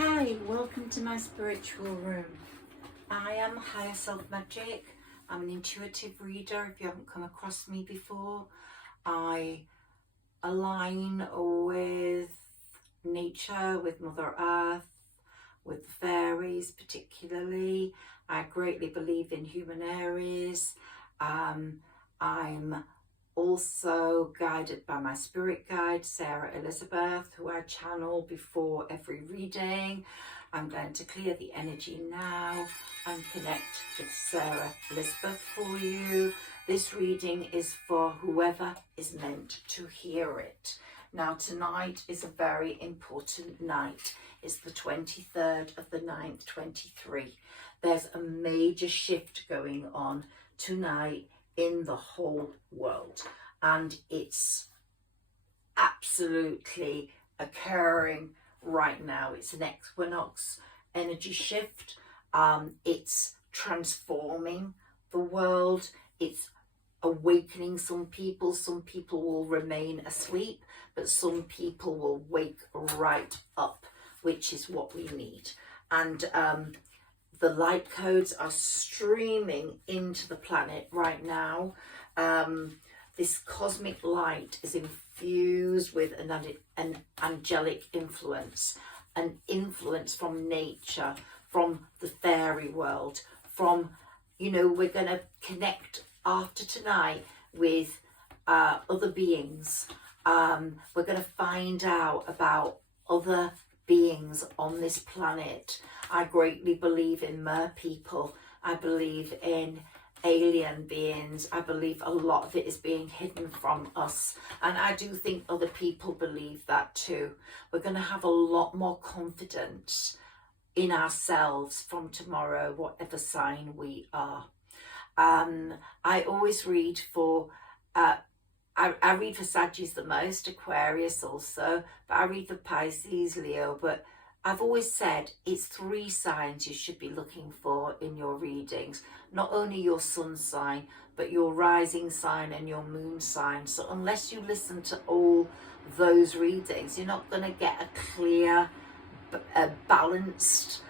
Hi, welcome to my spiritual room. I am Higher Self Magic. I'm an intuitive reader if you haven't come across me before. I align with nature, with Mother Earth, with the fairies particularly. I greatly believe in humanairies. I'm also guided by my spirit guide, Sarah Elizabeth, who I channel before every reading. I'm going to clear the energy now and connect with Sarah Elizabeth for you. This reading is for whoever is meant to hear it. Now, tonight is a very important night. It's the 23rd of the 9th, 23. There's a major shift going on tonight in the whole world, and it's absolutely occurring right now. It's an equinox energy shift. It's transforming the world. It's awakening some people. Some people will remain asleep, but some people will wake right up, which is what we need. And the light codes are streaming into the planet right now. This cosmic light is infused with an angelic influence, an influence from nature, from the fairy world, from, we're going to connect after tonight with other beings. We're going to find out about other beings on this planet. I greatly believe in mer people. I believe in alien beings. I believe a lot of it is being hidden from us, and I do think other people believe that too. We're going to have a lot more confidence in ourselves from tomorrow, whatever sign we are. I always read for I read for Sagittarius the most, Aquarius also, but I read for Pisces, Leo. But I've always said it's 3 signs you should be looking for in your readings. Not only your sun sign, but your rising sign and your moon sign. So unless you listen to all those readings, you're not going to get a clear, balanced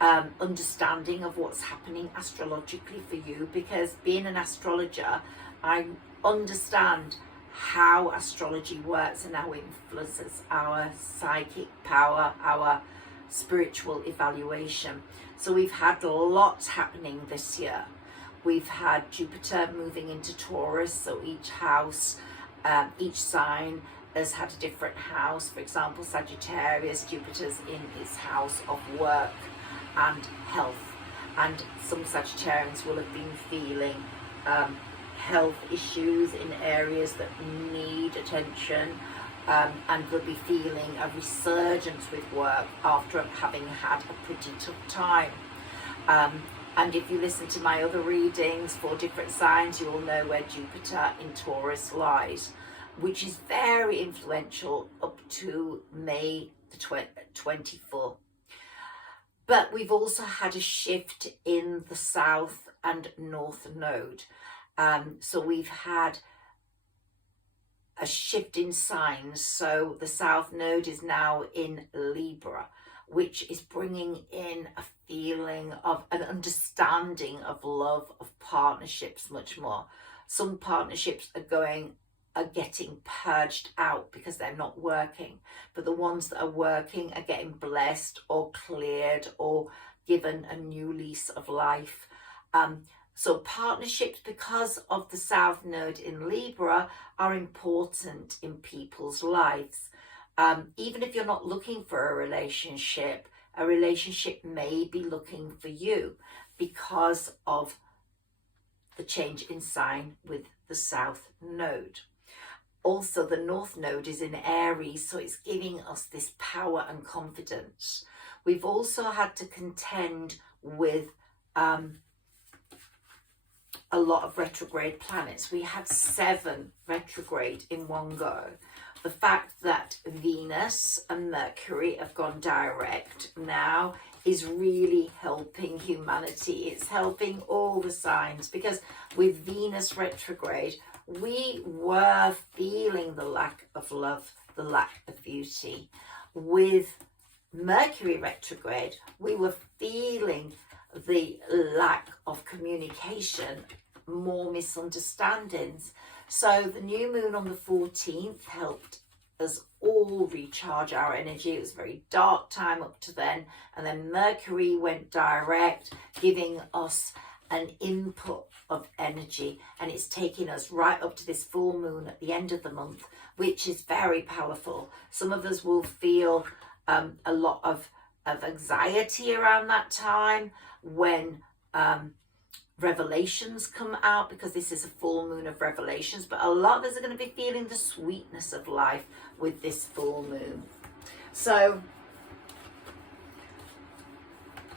understanding of what's happening astrologically for you. Because being an astrologer, I understand how astrology works and how it influences our psychic power, our spiritual evaluation. So we've had lots happening this year. We've had Jupiter moving into Taurus, so each house, each sign has had a different house. For example, Sagittarius, Jupiter's in its house of work and health, and some Sagittarians will have been feeling health issues in areas that need attention, and will be feeling a resurgence with work after having had a pretty tough time. And if you listen to my other readings for different signs, you will know where Jupiter in Taurus lies, which is very influential up to May the 24th. But we've also had a shift in the South and North Node. So we've had a shift in signs. So the South Node is now in Libra, which is bringing in a feeling of an understanding of love, of partnerships much more. Some partnerships are getting purged out because they're not working, but the ones that are working are getting blessed or cleared or given a new lease of life. So partnerships, because of the South Node in Libra, are important in people's lives. Even if you're not looking for a relationship may be looking for you because of the change in sign with the South Node. Also, the North Node is in Aries, so it's giving us this power and confidence. We've also had to contend with a lot of retrograde planets. We had 7 retrograde in one go. The fact that Venus and Mercury have gone direct now is really helping humanity. It's helping all the signs, because with Venus retrograde, we were feeling the lack of love, the lack of beauty. With Mercury retrograde, we were feeling the lack of communication, more misunderstandings. So the new moon on the 14th helped us all recharge our energy. It was a very dark time up to then, and then Mercury went direct, giving us an input of energy, and it's taking us right up to this full moon at the end of the month, which is very powerful. Some of us will feel a lot of anxiety around that time when revelations come out, because this is a full moon of revelations, but a lot of us are going to be feeling the sweetness of life with this full moon. So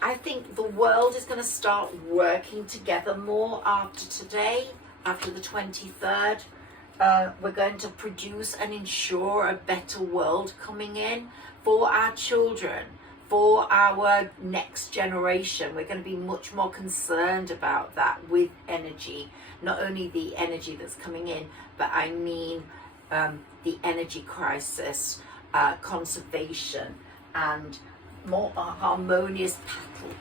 I think the world is going to start working together more after today, after the 23rd. We're going to produce and ensure a better world coming in for our children, for our next generation. We're going to be much more concerned about that with energy, not only the energy that's coming in, but I mean the energy crisis, conservation, and more harmonious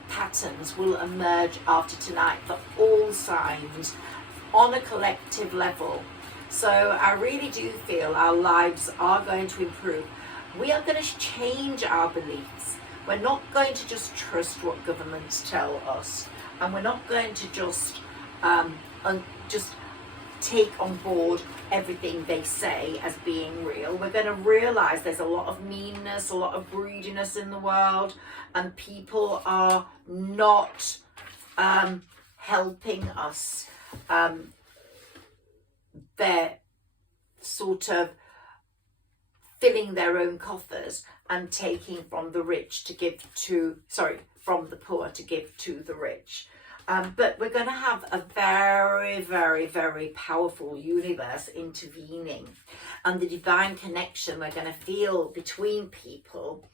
patterns will emerge after tonight for all signs on a collective level. So I really do feel our lives are going to improve. We are going to change our beliefs. We're not going to just trust what governments tell us, and we're not going to just take on board everything they say as being real. We're going to realize there's a lot of meanness, a lot of greediness in the world, and people are not helping us. They're sort of filling their own coffers and taking from the rich to give to, from the poor to give to the rich. But we're going to have a very, very, very powerful universe intervening, and the divine connection we're going to feel between people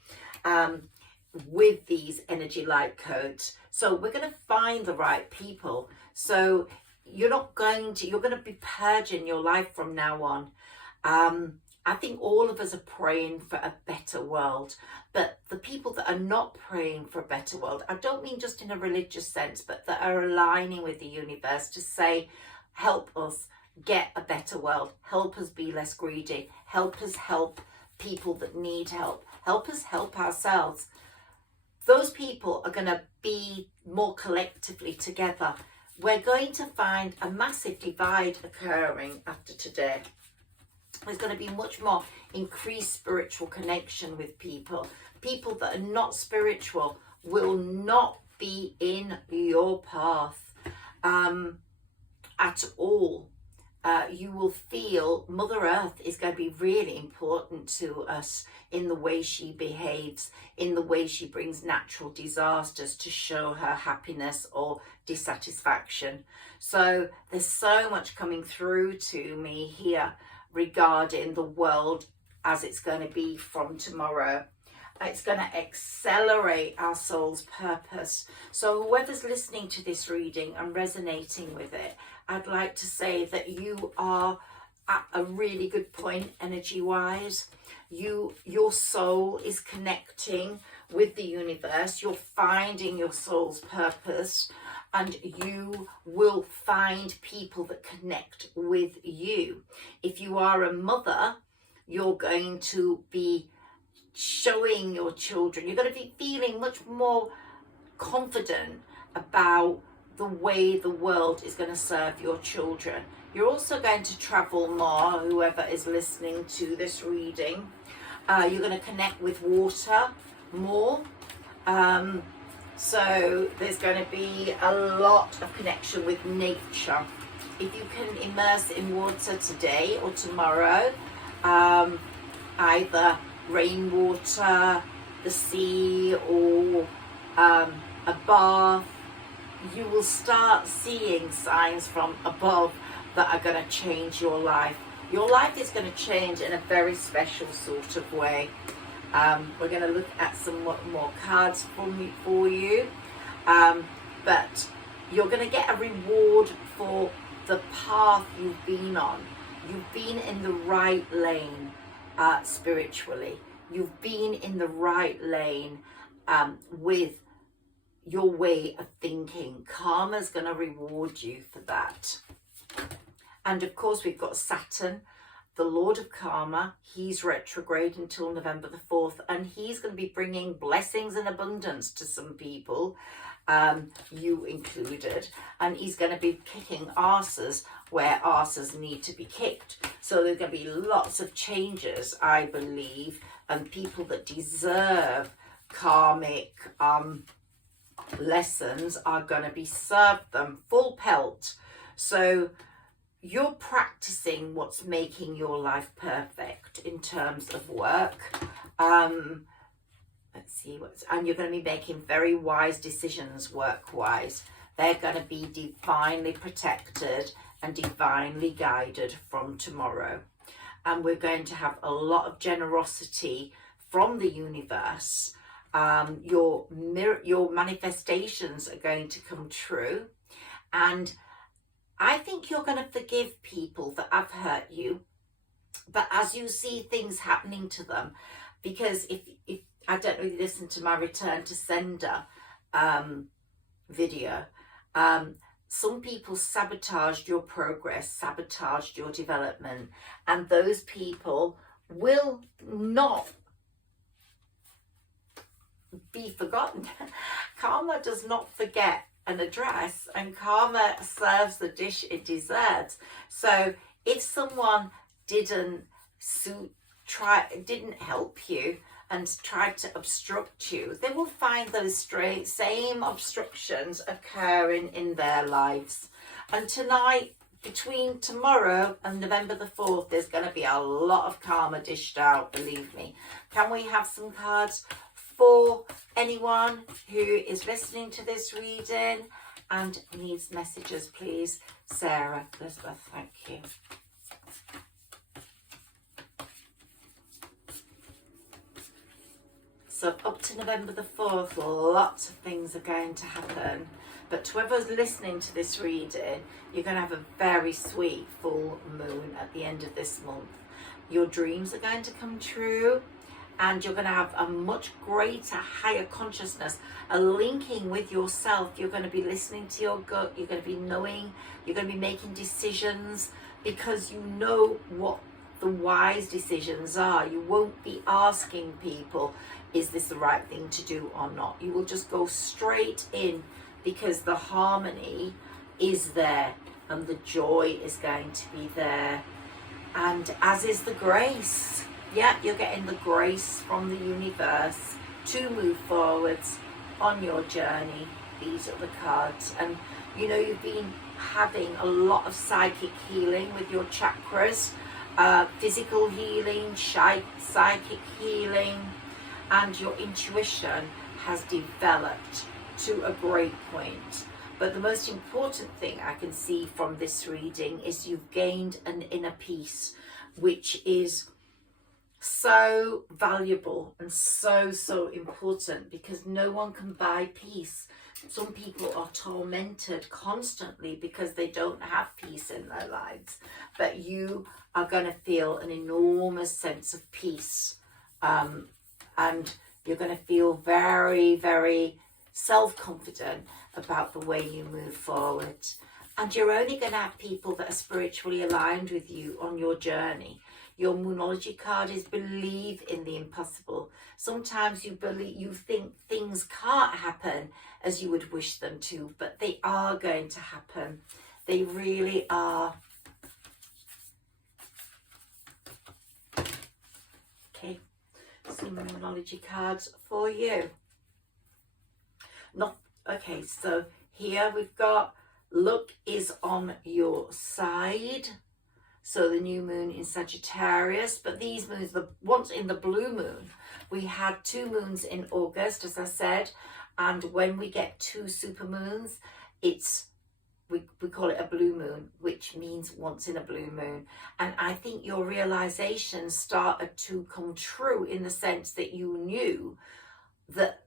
with these energy light codes. So we're going to find the right people. So you're going to be purging your life from now on. I think all of us are praying for a better world, but the people that are not praying for a better world, I don't mean just in a religious sense, but that are aligning with the universe to say, help us get a better world, help us be less greedy, help us help people that need help us help ourselves. Those people are going to be more collectively together. We're going to find a massive divide occurring after today. There's going to be much more increased spiritual connection with people. People that are not spiritual will not be in your path at all. You will feel Mother Earth is going to be really important to us in the way she behaves, in the way she brings natural disasters to show her happiness or dissatisfaction. So there's so much coming through to me here regarding the world as it's going to be from tomorrow. It's going to accelerate our soul's purpose. So whoever's listening to this reading and resonating with it, I'd like to say that you are at a really good point energy-wise. Your soul is connecting with the universe. You're finding your soul's purpose, and you will find people that connect with you. If you are a mother, you're going to be showing your children, you're going to be feeling much more confident about the way the world is going to serve your children. You're also going to travel more, whoever is listening to this reading. You're going to connect with water more. So there's going to be a lot of connection with nature. If you can immerse in water today or tomorrow, either rainwater, the sea, or a bath, you will start seeing signs from above that are going to change your life. Your life is going to change in a very special sort of way. We're going to look at some more cards for you, but you're going to get a reward for the path you've been on. You've been in the right lane spiritually. you've been in the right lane with your way of thinking. Karma's going to reward you for that. And of course, we've got Saturn, the Lord of Karma. He's retrograde until November the 4th, and he's going to be bringing blessings and abundance to some people, you included, and he's going to be kicking arses where arses need to be kicked. So there's going to be lots of changes, I believe, and people that deserve karmic lessons are going to be served them full pelt. So you're practicing what's making your life perfect in terms of work. Let's see and you're going to be making very wise decisions work-wise. They're going to be divinely protected and divinely guided from tomorrow. And we're going to have a lot of generosity from the universe. Your manifestations are going to come true. And I think you're going to forgive people that have hurt you. But as you see things happening to them, because if I don't really listen to my return to sender video, some people sabotaged your progress, sabotaged your development, and those people will not be forgotten. Karma does not forget an address, and karma serves the dish it deserves. So if someone didn't help you and tried to obstruct you, they will find those same obstructions occurring in their lives. And tonight, between tomorrow and November the 4th, there's going to be a lot of karma dished out, believe me. Can we have some cards for anyone who is listening to this reading and needs messages, please? Sarah, Elizabeth, thank you. So up to November the 4th, lots of things are going to happen. But to whoever's listening to this reading, you're going to have a very sweet full moon at the end of this month. Your dreams are going to come true, and you're going to have a much greater, higher consciousness, a linking with yourself. You're going to be listening to your gut. You're going to be knowing. You're going to be making decisions because you know what the wise decisions are. You won't be asking people, is this the right thing to do or not? You will just go straight in because the harmony is there and the joy is going to be there. And as is the grace. Yeah, you're getting the grace from the universe to move forwards on your journey. These are the cards. And you know, you've been having a lot of psychic healing with your chakras, physical healing, psychic healing, and your intuition has developed to a great point. But the most important thing I can see from this reading is you've gained an inner peace, which is so valuable and so important, because no one can buy peace. Some people are tormented constantly because they don't have peace in their lives, but you are going to feel an enormous sense of peace, and you're going to feel very self-confident about the way you move forward. And you're only going to have people that are spiritually aligned with you on your journey. Your Moonology card is believe in the impossible. Sometimes you think things can't happen as you would wish them to, but they are going to happen. They really are. Okay, some Moonology cards for you. Okay, so here we've got luck is on your side. So the new moon in Sagittarius, but these moons, once in the blue moon, we had 2 moons in August, as I said, and when we get 2 super moons, we call it a blue moon, which means once in a blue moon. And I think your realizations started to come true in the sense that you knew that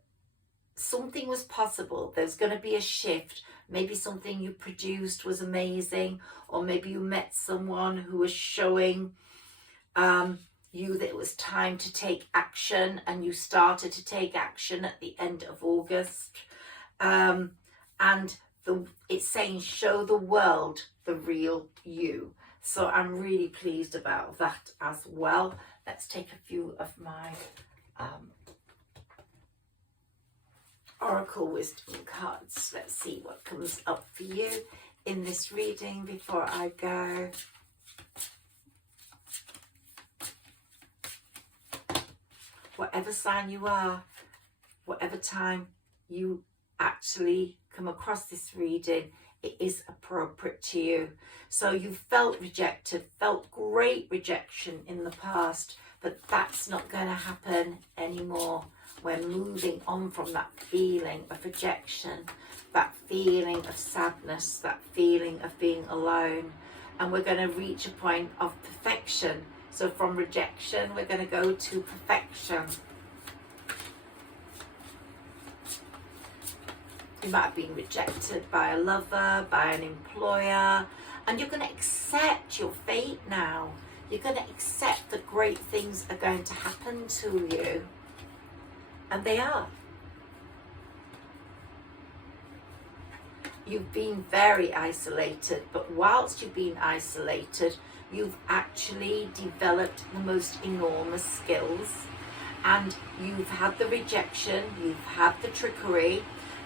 something was possible. There's going to be a shift. Maybe something you produced was amazing, or maybe you met someone who was showing you that it was time to take action, and you started to take action at the end of August. And it's saying show the world the real you. So I'm really pleased about that as well. Let's take a few of my Oracle Wisdom cards. Let's see what comes up for you in this reading before I go. Whatever sign you are, whatever time you actually come across this reading, it is appropriate to you. So you felt rejected, felt great rejection in the past, but that's not going to happen anymore. We're moving on from that feeling of rejection, that feeling of sadness, that feeling of being alone, and we're going to reach a point of perfection. So from rejection, we're going to go to perfection. You might have been rejected by a lover, by an employer, and you're going to accept your fate now. You're going to accept that great things are going to happen to you. And they are. You've been very isolated, but whilst you've been isolated, you've actually developed the most enormous skills, and you've had the rejection, you've had the trickery,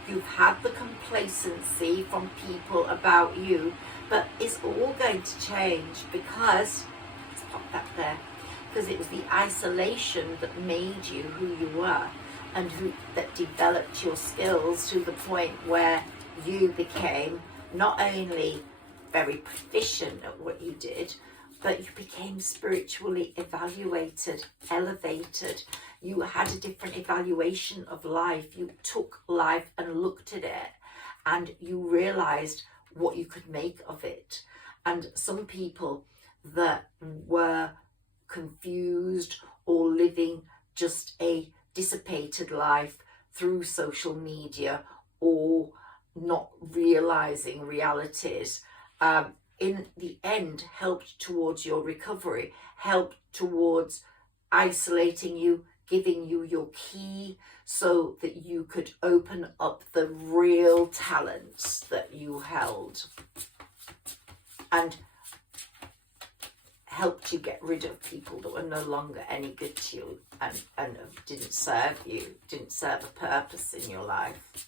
you've had the complacency from people about you, but it's all going to change because, let's pop that there, because it was the isolation that made you who you were, and that developed your skills to the point where you became not only very proficient at what you did, but you became spiritually evaluated, elevated. You had a different evaluation of life. You took life and looked at it, and you realized what you could make of it. And some people that were confused or living just a dissipated life through social media or not realizing realities, in the end helped towards your recovery, helped towards isolating you, giving you your key so that you could open up the real talents that you held, and helped you get rid of people that were no longer any good to you and didn't serve you, didn't serve a purpose in your life.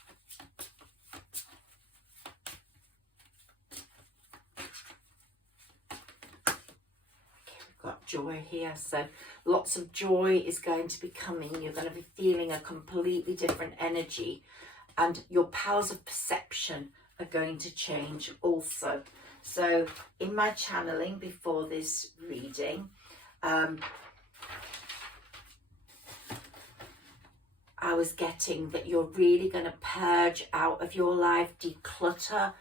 Got joy here, so lots of joy is going to be coming. You're going to be feeling a completely different energy, and your powers of perception are going to change also. So in my channeling before this reading, I was getting that you're really going to purge out of your life, declutter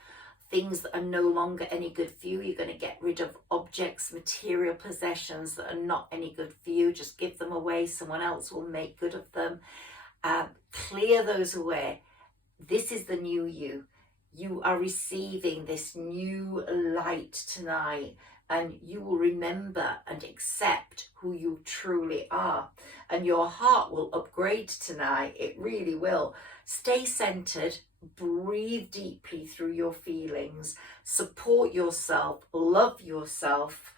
things that are no longer any good for you. You're going to get rid of objects, material possessions that are not any good for you. Just give them away. Someone else will make good of them. Clear those away. This is the new you. You are receiving this new light tonight, and you will remember and accept who you truly are. And your heart will upgrade tonight. It really will. Stay centered. Breathe deeply through your feelings, support yourself, love yourself.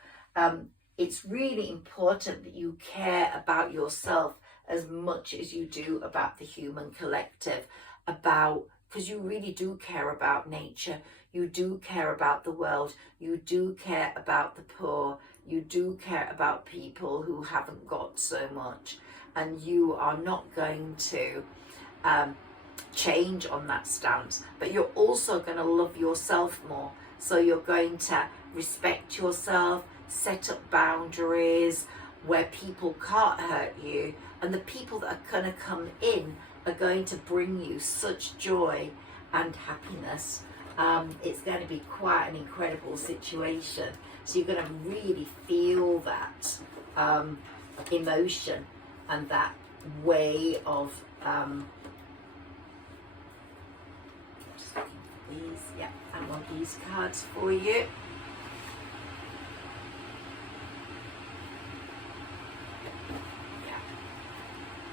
It's really important that you care about yourself as much as you do about the human collective, because you really do care about nature, you do care about the world, you do care about the poor, you do care about people who haven't got so much, and you are not going to change on that stance, but you're also going to love yourself more. So you're going to respect yourself, set up boundaries where people can't hurt you, and the people that are going to come in are going to bring you such joy and happiness. It's going to be quite an incredible situation. So you're going to really feel that emotion and that way of these, yeah, I want these cards for you.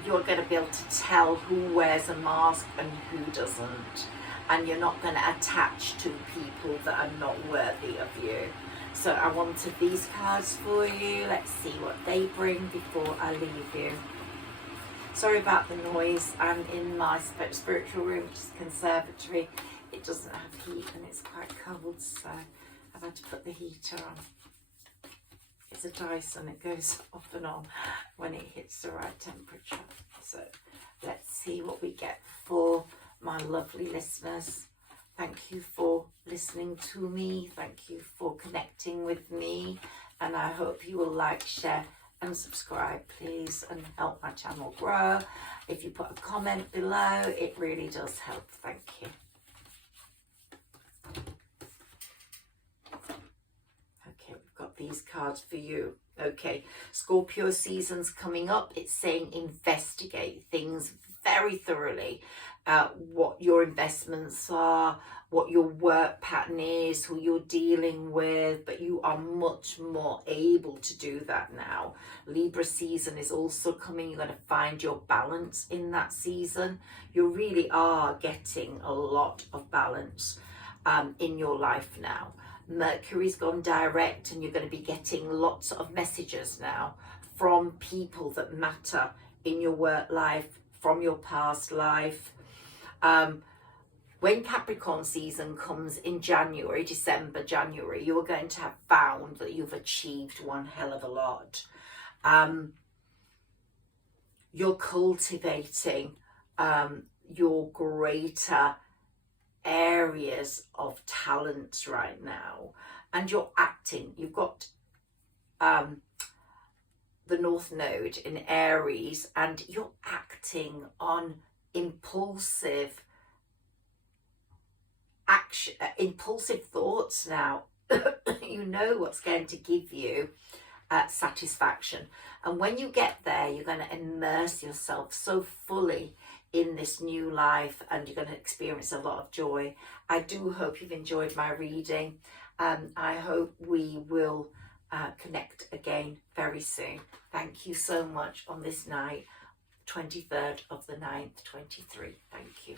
you're going to be able to tell who wears a mask and who doesn't, and you're not going to attach to people that are not worthy of you. So I wanted these cards for you. Let's see what they bring before I leave you. Sorry about the noise. I'm in my spiritual room, which is a conservatory. It doesn't have heat and it's quite cold, so I've had to put the heater on. It's a Dyson, it goes off and on when it hits the right temperature. So let's see what we get for my lovely listeners. Thank you for listening to me. Thank you for connecting with me. And I hope you will like, share and subscribe, please, and help my channel grow. If you put a comment below, it really does help. Thank you. Okay, we've got these cards for you. Okay, Scorpio season's coming up. It's saying investigate things very thoroughly. What your investments are, what your work pattern is, who you're dealing with, but you are much more able to do that now. Libra season is also coming. You're going to find your balance in that season. You really are getting a lot of balance in your life now. Mercury's gone direct and you're going to be getting lots of messages now from people that matter in your work life, from your past life. When Capricorn season comes in January, December, January, you're going to have found that you've achieved one hell of a lot. You're cultivating your greater areas of talents right now, and you're acting. You've got the North Node in Aries, and you're acting on impulsive action, impulsive thoughts now. You know what's going to give you satisfaction, and when you get there, you're going to immerse yourself so fully in this new life, and you're going to experience a lot of joy. I do hope you've enjoyed my reading. I hope we will connect again very soon. Thank you so much on this night, 23rd of the 9th, 23. Thank you.